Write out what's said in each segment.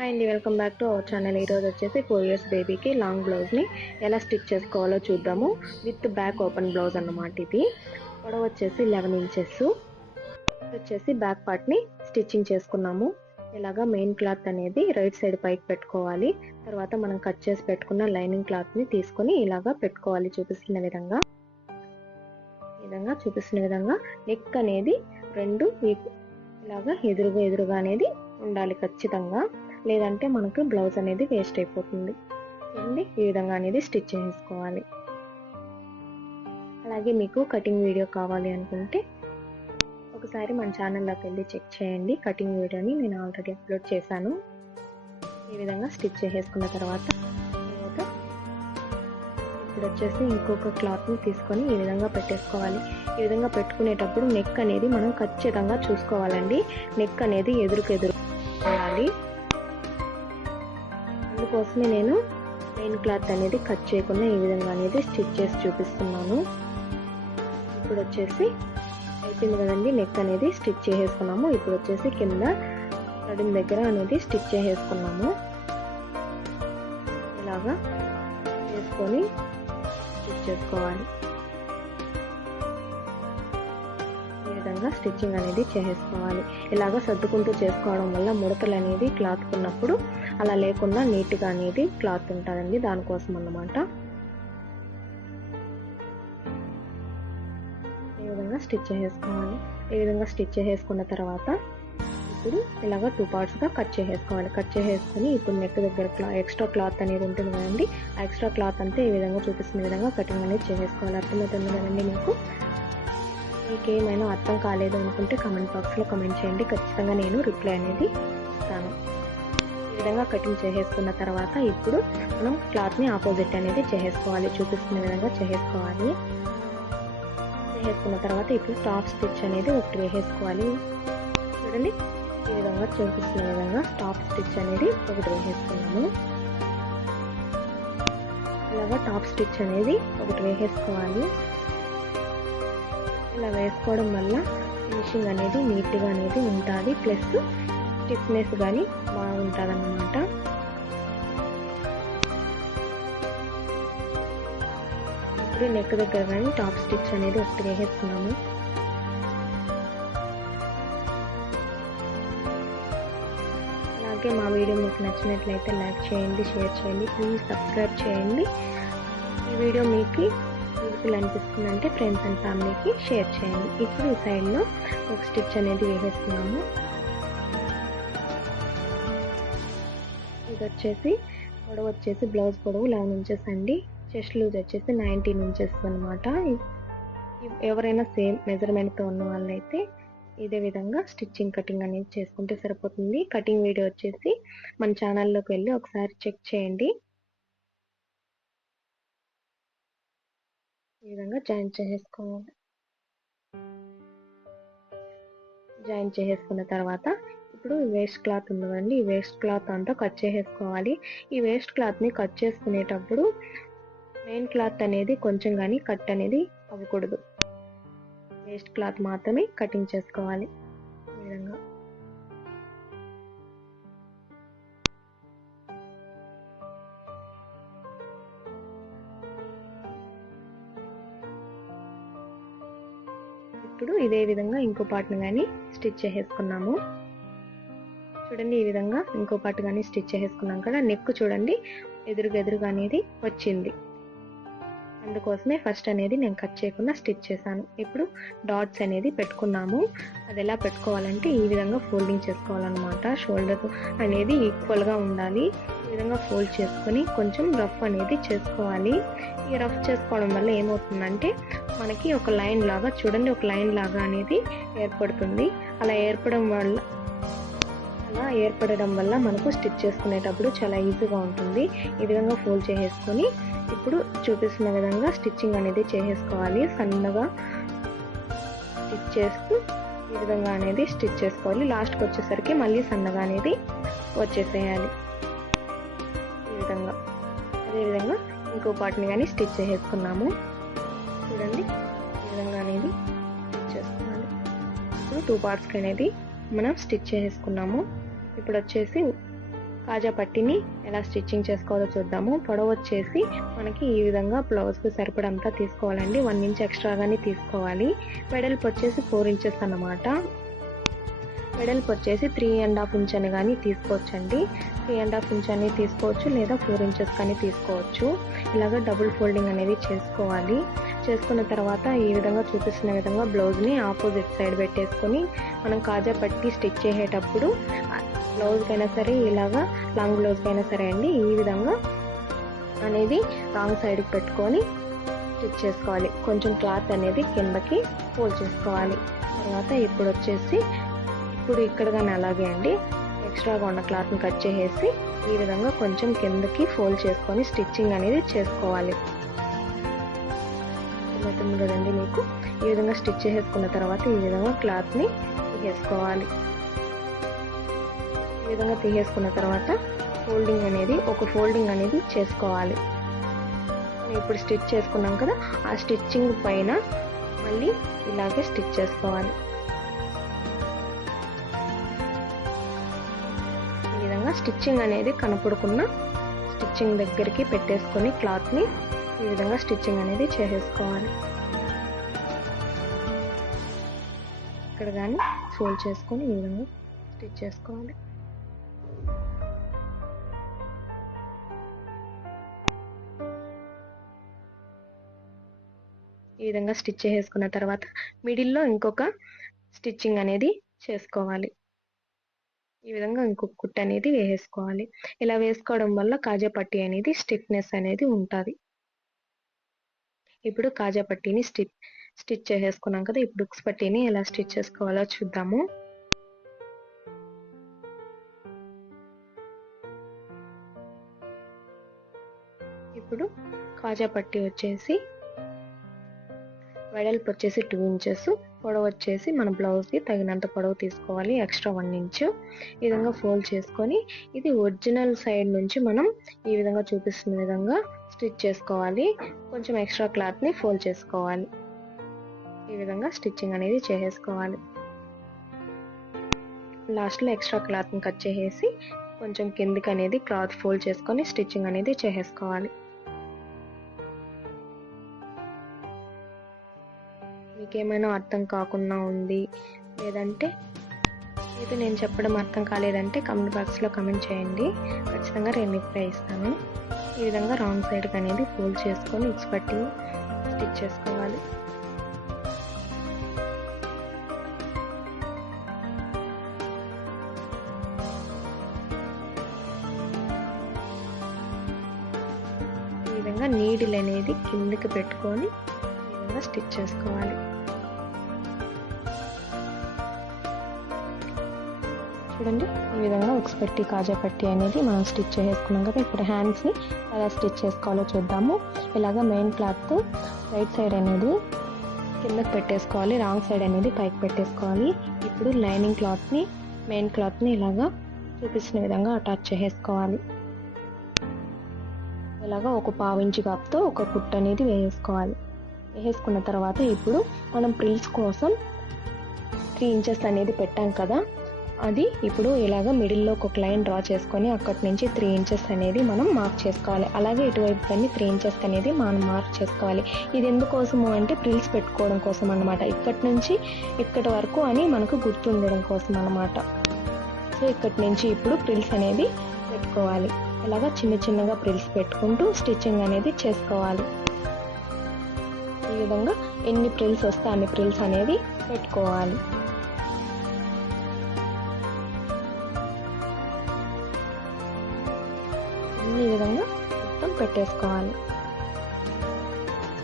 Hi అండి, welcome back to our channel. ఈరోజు వచ్చేసి 4 years బేబీకి లాంగ్ బ్లౌజ్ని ఎలా స్టిచ్ చేసుకోవాలో చూద్దాము. విత్ బ్యాక్ ఓపెన్ బ్లౌజ్ అన్నమాట. ఇది పొడవు వచ్చేసి 11 inches. వచ్చేసి బ్యాక్ పార్ట్ని స్టిచ్చింగ్ చేసుకున్నాము. ఇలాగా మెయిన్ క్లాత్ అనేది రైట్ సైడ్ పైకి పెట్టుకోవాలి. తర్వాత మనం కట్ చేసి పెట్టుకున్న లైనింగ్ క్లాత్ని తీసుకొని ఇలాగా పెట్టుకోవాలి. చూపిస్తున్న విధంగా చూపిస్తున్న విధంగా నెక్ అనేది రెండు ఇలాగా ఎదురుగా అనేది ఉండాలి ఖచ్చితంగా, లేదంటే మనకు బ్లౌజ్ అనేది వేస్ట్ అయిపోతుంది. చూడండి, ఈ విధంగా అనేది స్టిచ్ చేసుకోవాలి. అలాగే మీకు కటింగ్ వీడియో కావాలి అనుకుంటే ఒకసారి మన ఛానల్లోకి వెళ్ళి చెక్ చేయండి. కటింగ్ వీడియోని నేను ఆల్రెడీ అప్లోడ్ చేశాను. ఈ విధంగా స్టిచ్ చేసుకున్న తర్వాత ఇప్పుడు వచ్చేసి ఇంకొక క్లాత్ని తీసుకొని ఈ విధంగా పెట్టేసుకోవాలి. ఈ విధంగా పెట్టుకునేటప్పుడు నెక్ అనేది మనం ఖచ్చితంగా చూసుకోవాలండి. నెక్ అనేది ఎదురు ఉండాలి. అందుకోసమే నేను మెయిన్ క్లాత్ అనేది కట్ చేయకుండా ఈ విధంగా అనేది స్టిచ్ చేసి చూపిస్తున్నాను. ఇప్పుడు వచ్చేసి అయిపోయింది కదండి, నెక్ అనేది స్టిచ్ చేసేసుకున్నాము. ఇప్పుడు వచ్చేసి కింద నడుము దగ్గర అనేది స్టిచ్ చేసేసుకున్నాము. ఇలాగా వేసుకొని స్టిచ్ చేసుకోవాలి. ఈ విధంగా స్టిచ్చింగ్ అనేది చేసుకోవాలి. ఇలాగా సర్దుకుంటూ చేసుకోవడం వల్ల ముడతలు అనేది క్లాత్ ఉన్నప్పుడు అలా లేకుండా నీట్గా అనేది క్లాత్ ఉంటుందండి, దానికోసం అన్నమాట. ఈ విధంగా స్టిచ్ చేసుకోవాలి. ఈ విధంగా స్టిచ్ చేసుకున్న తర్వాత ఇప్పుడు ఇలాగా 2 partsగా కట్ చేసేసుకోవాలి. కట్ చేసేసుకొని ఇప్పుడు నెక్ దగ్గర ఎక్స్ట్రా క్లాత్ అనేది ఉంటుంది కదండి, ఆ ఎక్స్ట్రా క్లాత్ అంతా ఈ విధంగా చూపిస్తున్న విధంగా కటింగ్ అనేది చేసేసుకోవాలి. అర్థమవుతుంది కదండి మీకు? మీకు ఏమైనా అర్థం కాలేదు అనుకుంటే కమెంట్ బాక్స్లో కమెంట్ చేయండి, ఖచ్చితంగా నేను రిప్లై అనేది ఇస్తాను. ఈ విధంగా కటింగ్ చేసేసుకున్న తర్వాత ఇప్పుడు మనం క్లాత్ని ఆపోజిట్ అనేది చేసేసుకోవాలి. చూపిస్తున్న విధంగా చేసేసుకోవాలి. చేసేసుకున్న తర్వాత ఇప్పుడు టాప్ స్టిచ్ అనేది ఒకటి వేసేసుకోవాలి. చూడండి, ఈ విధంగా చూపిస్తున్న విధంగా టాప్ స్టిచ్ అనేది ఒకటి వేసేసుకున్నాము. ఇలాగా టాప్ స్టిచ్ అనేది ఒకటి వేసేసుకోవాలి. ఇలా వేసుకోవడం వల్ల ఫినిషింగ్ అనేది నీట్గా అనేది ఉంటుంది, ప్లస్ స్టిఫ్నెస్ కానీ బాగుంటుంది అన్నమాట. ఇప్పుడు నెక్ దగ్గర కానీ టాప్ స్టిచ్ అనేది ఒకటి వేసేసుకున్నాము. అలాగే మా వీడియో మీకు నచ్చినట్లయితే లైక్ చేయండి, షేర్ చేయండి, ప్లీజ్ సబ్స్క్రైబ్ చేయండి. ఈ వీడియో మీకు యూస్ఫుల్ అనిపిస్తుందంటే ఫ్రెండ్స్ అండ్ ఫ్యామిలీకి షేర్ చేయండి. ఇప్పుడు ఈ సైడ్లో ఒక స్టిచ్ అనేది వేసేస్తున్నాము. ఇది వచ్చేసి పొడవు వచ్చేసి బ్లౌజ్ పొడవు 11 inches అండి. చెస్ట్ లూజ్ వచ్చేసి 19 inches అనమాట. ఎవరైనా సేమ్ మెజర్మెంట్తో ఉన్న వాళ్ళైతే ఇదే విధంగా స్టిచ్చింగ్ కటింగ్ అనేది చేసుకుంటే సరిపోతుంది. కటింగ్ వీడియో వచ్చేసి మన ఛానల్లోకి వెళ్ళి ఒకసారి చెక్ చేయండి. ఈ విధంగా జాయిన్ చేసేసుకోవాలి. జాయిన్ చేసేసుకున్న తర్వాత ఇప్పుడు వేస్ట్ క్లాత్ ఉంది కదండి, ఈ వేస్ట్ క్లాత్ అంతా కట్ చేసేసుకోవాలి. ఈ వేస్ట్ క్లాత్ని కట్ చేసుకునేటప్పుడు మెయిన్ క్లాత్ అనేది కొంచెం కానీ కట్ అనేది అవ్వకూడదు. వేస్ట్ క్లాత్ మాత్రమే కటింగ్ చేసుకోవాలి. ఈ విధంగా ఇప్పుడు ఇదే విధంగా ఇంకో పార్ట్ని కానీ స్టిచ్ చేసేసుకున్నాము. చూడండి, ఈ విధంగా ఇంకో పార్ట్ కానీ స్టిచ్ చేసేసుకున్నాం కదా. నెక్ చూడండి ఎదురుగా అనేది వచ్చింది, అందుకోసమే ఫస్ట్ అనేది నేను కట్ చేయకుండా స్టిచ్ చేశాను. ఇప్పుడు డాట్స్ అనేది పెట్టుకున్నాము. అది ఎలా పెట్టుకోవాలంటే ఈ విధంగా ఫోల్డింగ్ చేసుకోవాలన్నమాట. షోల్డర్ అనేది ఈక్వల్గా ఉండాలి. ఈ విధంగా ఫోల్డ్ చేసుకొని కొంచెం రఫ్ అనేది చేసుకోవాలి. ఈ రఫ్ చేసుకోవడం వల్ల ఏమవుతుందంటే మనకి ఒక లైన్ లాగా చూడండి, ఒక లైన్ లాగా అనేది ఏర్పడుతుంది. అలా ఏర్పడడం వల్ల మనకు స్టిచ్ చేసుకునేటప్పుడు చాలా ఈజీగా ఉంటుంది. ఈ విధంగా ఫోల్డ్ చేసేసుకొని ఇప్పుడు చూపిస్తున్న విధంగా స్టిచ్చింగ్ అనేది చేసేసుకోవాలి. సన్నగా స్టిచ్ చేస్తూ ఈ విధంగా అనేది స్టిచ్ చేసుకోవాలి. లాస్ట్కి వచ్చేసరికి మళ్ళీ సన్నగా అనేది వచ్చేసేయాలి. ఈ విధంగా అదేవిధంగా ఇంకో పార్ట్ని కానీ స్టిచ్ చేసేసుకున్నాము. చూడండి, ఈ విధంగా అనేది స్టిచ్ చేసుకోవాలి. ఇప్పుడు 2 partsకి అనేది మనం స్టిచ్ చేసేసుకున్నాము. ఇప్పుడు వచ్చేసి కాజా పట్టీని ఎలా స్టిచ్చింగ్ చేసుకోవాలో చూద్దాము. పొడవు వచ్చేసి మనకి ఈ విధంగా బ్లౌజ్కి సరిపడంతా తీసుకోవాలండి. 1 ఇంచ్ ఎక్స్ట్రాగానే తీసుకోవాలి. వెడల్పు వచ్చేసి 4 ఇంచెస్ అన్నమాట. వెడల్పు వచ్చేసి 3.5 ఇంచ్ అని కానీ తీసుకోవచ్చండి. 3.5 ఇంచ్ అని తీసుకోవచ్చు, లేదా 4 ఇంచెస్ కానీ తీసుకోవచ్చు. ఇలాగ డబుల్ ఫోల్డింగ్ అనేది చేసుకోవాలి. చేసుకున్న తర్వాత ఈ విధంగా చూపిస్తున్న విధంగా బ్లౌజ్ని ఆపోజిట్ సైడ్ పెట్టేసుకొని మనం కాజా పట్టి స్టిచ్ చేసేటప్పుడు బ్లౌజ్కైనా సరే, ఇలాగా లాంగ్ బ్లౌజ్కైనా సరే అండి, ఈ విధంగా అనేది రాంగ్ సైడ్కి పెట్టుకొని స్టిచ్ చేసుకోవాలి. కొంచెం క్లాత్ అనేది కిందకి ఫోల్డ్ చేసుకోవాలి. తర్వాత ఇప్పుడు ఇక్కడ కానీ అలాగే అండి, ఎక్స్ట్రాగా ఉన్న క్లాత్ని కట్ చేసేసి ఈ విధంగా కొంచెం కిందకి ఫోల్డ్ చేసుకొని స్టిచ్చింగ్ అనేది చేసుకోవాలి. అవుతుంది కదండి మీకు. ఈ విధంగా స్టిచ్ చేసుకున్న తర్వాత ఈ విధంగా క్లాత్ని తీసేసుకోవాలి. ఈ విధంగా తీసేసుకున్న తర్వాత ఒక ఫోల్డింగ్ అనేది చేసుకోవాలి. ఇప్పుడు స్టిచ్ చేసుకున్నాం కదా, ఆ స్టిచ్చింగ్ పైన మళ్ళీ ఇలాగే స్టిచ్ చేసుకోవాలి. ఈ విధంగా స్టిచ్చింగ్ అనేది కనపడుకున్న స్టిచ్చింగ్ దగ్గరికి పెట్టేసుకొని క్లాత్ని ఈ విధంగా స్టిచ్చింగ్ అనేది చేసేసుకోవాలి. ఇక్కడ కానీ ఫోల్డ్ చేసుకొని ఈ విధంగా స్టిచ్ చేసుకోవాలి. ఈ విధంగా స్టిచ్ చేసుకున్న తర్వాత మిడిల్లో ఇంకొక స్టిచ్చింగ్ అనేది చేసుకోవాలి. ఈ విధంగా ఇంకొక కుట్టు అనేది వేసుకోవాలి. ఇలా వేసుకోవడం వల్ల కాజా పట్టీ అనేది స్టిఫ్నెస్ అనేది ఉంటుంది. ఇప్పుడు కాజా పట్టీని స్టిచ్ చేసేసుకున్నాం కదా, ఇప్పుడు ఉక్స్ పట్టీని ఎలా స్టిచ్ చేసుకోవాలో చూద్దాము. ఇప్పుడు కాజా పట్టీ వచ్చేసి వెడల్పు వచ్చేసి 2 ఇంచెస్, పొడవు వచ్చేసి మన బ్లౌజ్కి తగినంత పొడవు తీసుకోవాలి, ఎక్స్ట్రా 1 ఇంచ్. ఈ విధంగా ఫోల్డ్ చేసుకొని ఇది ఒరిజినల్ సైడ్ నుంచి మనం ఈ విధంగా చూపిస్తున్న విధంగా స్టిచ్ చేసుకోవాలి. కొంచెం ఎక్స్ట్రా క్లాత్ని ఫోల్డ్ చేసుకోవాలి. ఈ విధంగా స్టిచ్చింగ్ అనేది చేసేసుకోవాలి. లాస్ట్లో ఎక్స్ట్రా క్లాత్ని కట్ చేసేసి కొంచెం కిందికి అనేది క్లాత్ ఫోల్డ్ చేసుకొని స్టిచ్చింగ్ అనేది చేసేసుకోవాలి. మీకేమైనా అర్థం కాకుండా ఉంది, లేదంటే ఇది నేను చెప్పడం అర్థం కాలేదంటే కామెంట్ బాక్స్లో కామెంట్ చేయండి, ఖచ్చితంగా నేను రిప్లై ఇస్తాను. ఈ విధంగా రాంగ్ సైడ్కి అనేది ఫోల్డ్ చేసుకొని ఉక్స్ పట్టి స్టిచ్ చేసుకోవాలి. ఈ విధంగా నీడిల్ అనేది కిందకి పెట్టుకొని ఈ విధంగా స్టిచ్ చేసుకోవాలి. చూడండి, ఈ విధంగా ఉక్స్ పట్టి కాజా పట్టి అనేది మనం స్టిచ్ చేసుకున్నాం కదా. ఇప్పుడు హ్యాండ్స్ని ఎలా స్టిచ్ చేసుకోవాలో చూద్దాము. ఇలాగ మెయిన్ క్లాత్ రైట్ సైడ్ అనేది కిందకి పెట్టేసుకోవాలి, రాంగ్ సైడ్ అనేది పైకి పెట్టేసుకోవాలి. ఇప్పుడు లైనింగ్ క్లాత్ని మెయిన్ క్లాత్ని ఇలాగా చూపించిన విధంగా అటాచ్ చేసేసుకోవాలి. ఇలాగా ఒక 1/2 ఇంచ్ గ్యాప్తో ఒక కుట్టు అనేది వేసేసుకోవాలి. వేసేసుకున్న తర్వాత ఇప్పుడు మనం ప్రిల్స్ కోసం 3 ఇంచెస్ అనేది పెట్టాం కదా, అది ఇప్పుడు ఇలాగ మిడిల్లో ఒక లైన్ డ్రా చేసుకొని అక్కడి నుంచి 3 ఇంచెస్ అనేది మనం మార్క్ చేసుకోవాలి. అలాగే ఇటువైపు కానీ 3 ఇంచెస్ అనేది మనం మార్క్ చేసుకోవాలి. ఇది ఎందుకోసము అంటే ప్రిల్స్ పెట్టుకోవడం కోసం అన్నమాట. ఇక్కడి నుంచి ఇక్కడి వరకు అని మనకు గుర్తుండడం కోసం అన్నమాట. సో ఇక్కడి నుంచి ఇప్పుడు ప్రిల్స్ అనేది పెట్టుకోవాలి. ఇలాగ చిన్నగా ప్రిల్స్ పెట్టుకుంటూ స్టిచ్చింగ్ అనేది చేసుకోవాలి. ఈ విధంగా ఎన్ని ప్రిల్స్ వస్తే అన్ని ప్రిల్స్ అనేది పెట్టుకోవాలి. ఈ విధంగా మొత్తం పెట్టేసుకోవాలి.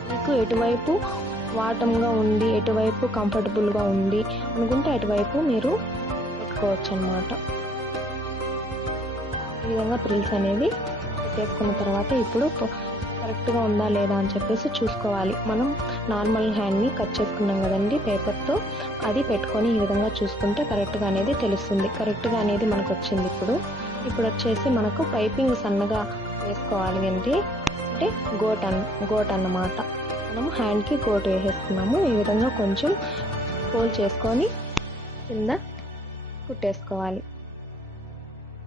మీకు ఎటువైపు వాటంగా ఉండి ఎటువైపు కంఫర్టబుల్గా ఉంది అనుకుంటే అటువైపు మీరు పెట్టుకోవచ్చు అన్నమాట. ఈ విధంగా ప్రిల్స్ అనేది పెట్టేసుకున్న తర్వాత ఇప్పుడు కరెక్ట్గా ఉందా లేదా అని చెప్పేసి చూసుకోవాలి. మనం నార్మల్ హ్యాండ్ని కట్ చేసుకున్నాం కదండి పేపర్తో, అది పెట్టుకొని ఈ విధంగా చూసుకుంటే కరెక్ట్గా అనేది తెలుస్తుంది. కరెక్ట్గా అనేది మనకు వచ్చింది. ఇప్పుడు వచ్చేసి మనకు పైపింగ్ సన్నగా వేసుకోవాలి అంటే గోట్ అన్నమాట. మనము హ్యాండ్కి గోట్ వేసేసుకున్నాము. ఈ విధంగా కొంచెం ఫోల్డ్ చేసుకొని కింద కుట్టేసుకోవాలి.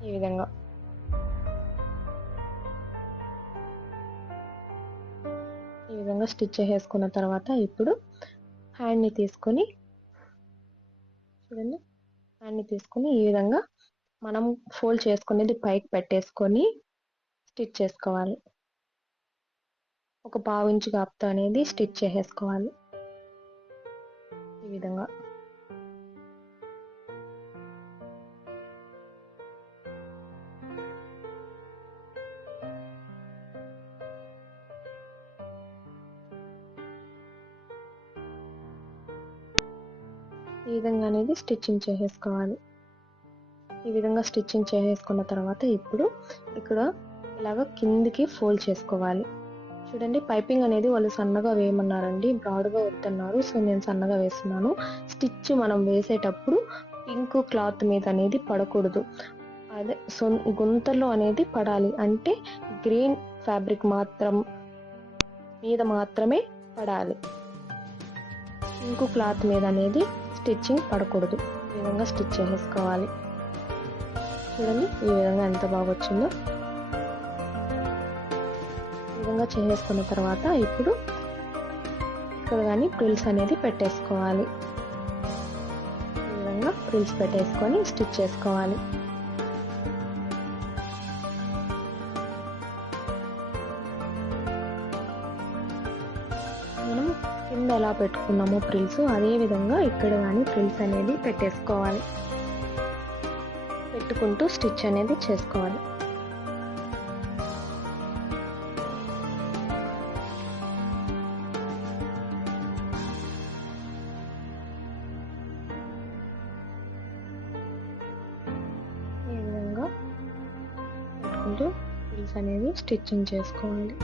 ఈ విధంగా విధంగా స్టిచ్ చేసేసుకున్న తర్వాత ఇప్పుడు హ్యాండ్ని తీసుకొని చూడండి, హ్యాండ్ని తీసుకొని ఈ విధంగా మనం ఫోల్డ్ చేసుకునేది పైకి పెట్టేసుకొని స్టిచ్ చేసుకోవాలి. ఒక పావు ఇంచు గాప్తో అనేది స్టిచ్ చేసేసుకోవాలి ఈ విధంగా. ఈ విధంగా అనేది స్టిచ్చింగ్ చేసేసుకోవాలి. ఈ విధంగా స్టిచ్చింగ్ చేసేసుకున్న తర్వాత ఇప్పుడు ఇక్కడ ఇలాగ కిందికి ఫోల్డ్ చేసుకోవాలి. చూడండి, పైపింగ్ అనేది వాళ్ళు సన్నగా వేయమన్నారండి, బ్రాడ్గా వద్దన్నారు. సో నేను సన్నగా వేస్తున్నాను. స్టిచ్ మనం వేసేటప్పుడు పింక్ క్లాత్ మీద అనేది పడకూడదు, అదే గుంతలో అనేది పడాలి. అంటే గ్రీన్ ఫ్యాబ్రిక్ మీద మాత్రమే పడాలి. పింక్ క్లాత్ మీద అనేది స్టిచ్చింగ్ పడకూడదు. ఈ విధంగా స్టిచ్ చేసేసుకోవాలి. చూడండి ఈ విధంగా ఎంత బాగా వచ్చిందో. ఈ విధంగా చేసేసుకున్న తర్వాత ఇప్పుడు ఇక్కడ కానీ ప్రిల్స్ అనేది పెట్టేసుకోవాలి. ఈ విధంగా ప్రిల్స్ పెట్టేసుకొని స్టిచ్ చేసుకోవాలి. మనం కింద ఎలా పెట్టుకున్నామో ప్రిల్స్, అదే విధంగా ఇక్కడ కానీ ప్రిల్స్ అనేది పెట్టేసుకోవాలి. పెట్టుకుంటూ స్టిచ్ అనేది చేసుకోవాలి. ఈ విధంగా పెట్టుకుంటూ ప్రిల్స్ అనేది స్టిచ్చింగ్ చేసుకోవాలి.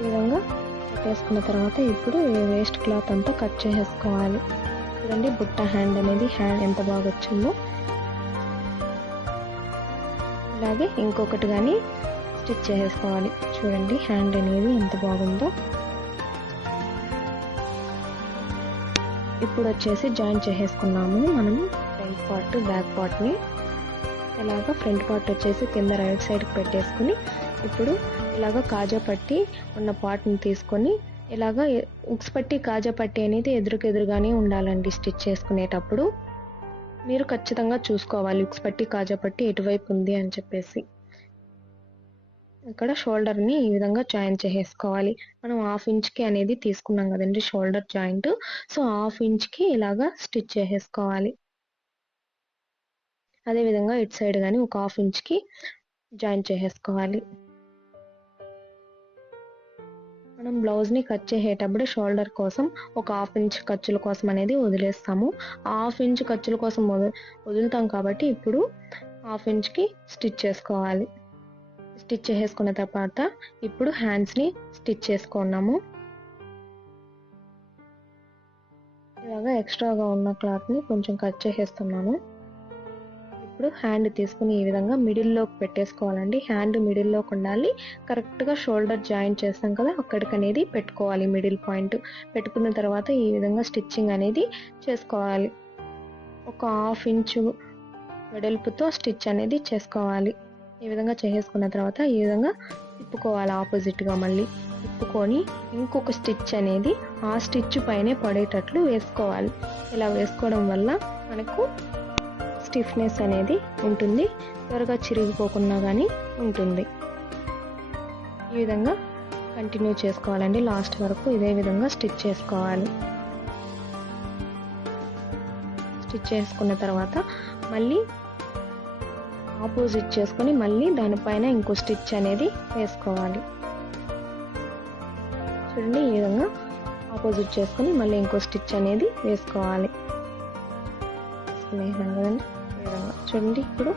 ఈ విధంగా పెట్టేసుకున్న తర్వాత ఇప్పుడు వేస్ట్ క్లాత్ అంతా కట్ చేసేసుకోవాలి. చూడండి బుట్ట హ్యాండ్ అనేది ఎంత బాగా వచ్చిందో. ఇలాగే ఇంకొకటి కానీ స్టిచ్ చేసేసుకోవాలి. చూడండి హ్యాండ్ అనేది ఎంత బాగుందో. ఇప్పుడు వచ్చేసి జాయిన్ చేసేసుకున్నాము మనము ఫ్రంట్ పార్ట్ బ్యాక్ పార్ట్ని. ఇలాగ ఫ్రంట్ పార్ట్ వచ్చేసి కింద రైట్ సైడ్కి పెట్టేసుకుని ఇప్పుడు ఇలాగ కాజా పట్టి ఉన్న పార్ట్ని తీసుకొని ఇలాగ ఉక్స్ పట్టి కాజా పట్టి అనేది ఎదురుగానే ఉండాలండి. స్టిచ్ చేసుకునేటప్పుడు మీరు ఖచ్చితంగా చూసుకోవాలి ఉక్స్ పట్టి కాజా పట్టి ఎటువైపు ఉంది అని చెప్పేసి. ఇక్కడ షోల్డర్ని ఈ విధంగా జాయిన్ చేసేసుకోవాలి. మనం 1/2 ఇంచ్కి అనేది తీసుకున్నాం కదండి షోల్డర్ జాయింట్. సో 1/2 ఇంచ్కి ఇలాగా స్టిచ్ చేసేసుకోవాలి. అదేవిధంగా ఇటు సైడ్ కానీ ఒక 1/2 ఇంచ్కి జాయిన్ చేసేసుకోవాలి. మనం బ్లౌజ్ని కట్ చేసేటప్పుడు షోల్డర్ కోసం ఒక 1/2 ఇంచ్ ఖర్చుల కోసం అనేది వదిలేస్తాము. 1/2 ఇంచ్ ఖర్చుల కోసం వదులుతాం కాబట్టి ఇప్పుడు 1/2 ఇంచ్కి స్టిచ్ చేసుకోవాలి. స్టిచ్ చేసేసుకున్న తర్వాత ఇప్పుడు హ్యాండ్స్ని స్టిచ్ చేసుకున్నాము. ఇలాగా ఎక్స్ట్రాగా ఉన్న క్లాత్ని కొంచెం కట్ చేసేస్తున్నాను. ఇప్పుడు హ్యాండ్ తీసుకుని ఈ విధంగా మిడిల్లోకి పెట్టేసుకోవాలండి. హ్యాండ్ మిడిల్లోకి ఉండాలి. కరెక్ట్గా షోల్డర్ జాయింట్ చేస్తాం కదా అక్కడికి అనేది పెట్టుకోవాలి. మిడిల్ పాయింట్ పెట్టుకున్న తర్వాత ఈ విధంగా స్టిచ్చింగ్ అనేది చేసుకోవాలి. ఒక 1/2 ఇంచు వెడల్పుతో స్టిచ్ అనేది చేసుకోవాలి. ఈ విధంగా చేసేసుకున్న తర్వాత ఈ విధంగా తిప్పుకోవాలి. ఆపోజిట్గా మళ్ళీ తిప్పుకొని ఇంకొక స్టిచ్ అనేది ఆ స్టిచ్ పైనే పడేటట్లు వేసుకోవాలి. ఇలా వేసుకోవడం వల్ల మనకు స్టిఫ్నెస్ అనేది ఉంటుంది, త్వరగా చిరిగిపోకుండా కానీ ఉంటుంది. ఈ విధంగా కంటిన్యూ చేసుకోవాలండి. లాస్ట్ వరకు ఇదే విధంగా స్టిచ్ చేసుకోవాలి. స్టిచ్ చేసుకున్న తర్వాత మళ్ళీ ఆపోజిట్ చేసుకొని మళ్ళీ దానిపైన ఇంకో స్టిచ్ అనేది వేసుకోవాలి. చూడండి ఈ విధంగా ఆపోజిట్ చేసుకొని మళ్ళీ ఇంకో స్టిచ్ అనేది వేసుకోవాలి. కదండి ఈ విధంగా చూడండి. ఇప్పుడు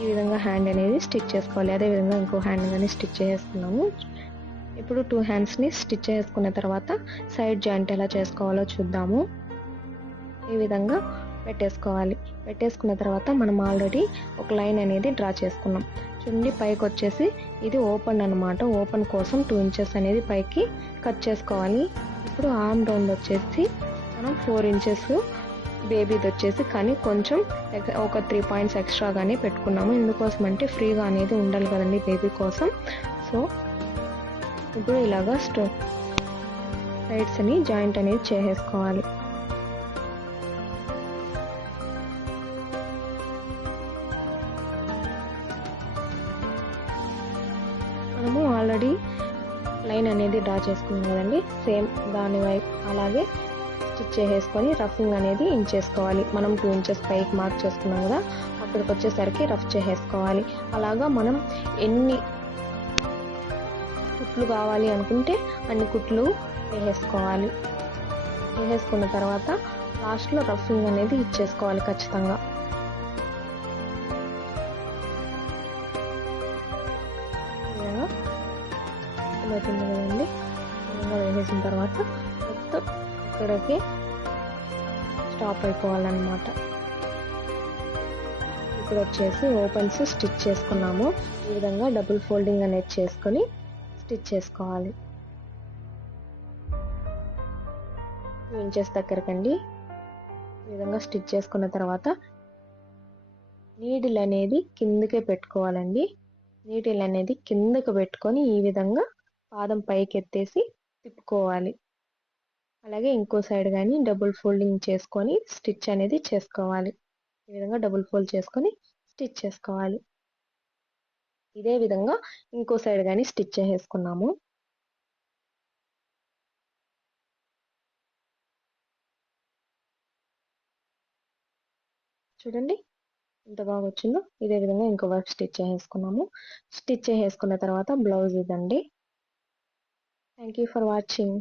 ఈ విధంగా హ్యాండ్ అనేది స్టిచ్ చేసుకోవాలి. అదే విధంగా ఇంకో హ్యాండ్ కానీ స్టిచ్ చేసుకున్నాము. ఇప్పుడు 2 హ్యాండ్స్ని స్టిచ్ చేసుకున్న తర్వాత సైడ్ జాయింట్ ఎలా చేసుకోవాలో చూద్దాము. ఈ విధంగా పెట్టేసుకున్న తర్వాత మనం ఆల్రెడీ ఒక లైన్ అనేది డ్రా చేసుకున్నాం. చూడండి పైకి వచ్చేసి ఇది ఓపెన్ అనమాట. ఓపెన్ కోసం 2 ఇంచెస్ అనేది పైకి కట్ చేసుకోవాలి. ఇప్పుడు ఆర్మ్ రౌండ్ వచ్చేసి మనం 4 ఇంచెస్ బేబీది వచ్చేసి కానీ కొంచెం ఒక 3 పాయింట్స్ ఎక్స్ట్రాగానే పెట్టుకున్నాము. ఎందుకోసం అంటే ఫ్రీగా అనేది ఉండాలి కదండి బేబీ కోసం. సో ఇప్పుడు ఇలాగా సైడ్స్ని జాయింట్ అనేది చేసేసుకోవాలి. మనము ఆల్రెడీ లైన్ అనేది డ్రా చేసుకున్నాం కదండి. సేమ్ దాని వైపు అలాగే స్టిచ్ చేసేసుకొని రఫింగ్ అనేది ఇంచేసుకోవాలి. మనం 2 ఇంచెస్ పైకి మార్క్ చేసుకున్నాం కదా, అక్కడికి వచ్చేసరికి రఫ్ చేసేసుకోవాలి. అలాగా మనం ఎన్ని కుట్లు కావాలి అనుకుంటే అన్ని కుట్లు వేసేసుకోవాలి. వేసేసుకున్న తర్వాత లాస్ట్లో రఫింగ్ అనేది ఇచ్చేసుకోవాలి ఖచ్చితంగా. అవుతుంది కదండి. విధంగా వేసేసిన తర్వాత మొత్తం ఇక్కడికి స్టాప్ అయిపోవాలన్నమాట. ఇప్పుడు వచ్చేసి ఓపెన్స్ స్టిచ్ చేసుకున్నాము. ఈ విధంగా డబుల్ ఫోల్డింగ్ అనేది చేసుకొని స్టిచ్ చేసుకోవాలి. 2 ఇంచెస్ దగ్గరకండి. ఈ విధంగా స్టిచ్ చేసుకున్న తర్వాత నీడిల్ అనేది కిందకే పెట్టుకోవాలండి. నీడిల్ అనేది కిందకు పెట్టుకొని ఈ విధంగా పాదం పైకి ఎత్తేసి తిప్పుకోవాలి. అలాగే ఇంకో సైడ్ కానీ డబుల్ ఫోల్డింగ్ చేసుకొని స్టిచ్ అనేది చేసుకోవాలి. ఈ విధంగా డబుల్ ఫోల్డ్ చేసుకొని స్టిచ్ చేసుకోవాలి. ఇదే విధంగా ఇంకో సైడ్ కానీ స్టిచ్ చేసేసుకున్నాము. చూడండి ఎంత బాగా వచ్చిందో. ఇదే విధంగా ఇంకో వైపు స్టిచ్ చేసేసుకున్నాము. స్టిచ్ చేసేసుకున్న తర్వాత బ్లౌజ్ ఇదండి. Thank you for watching.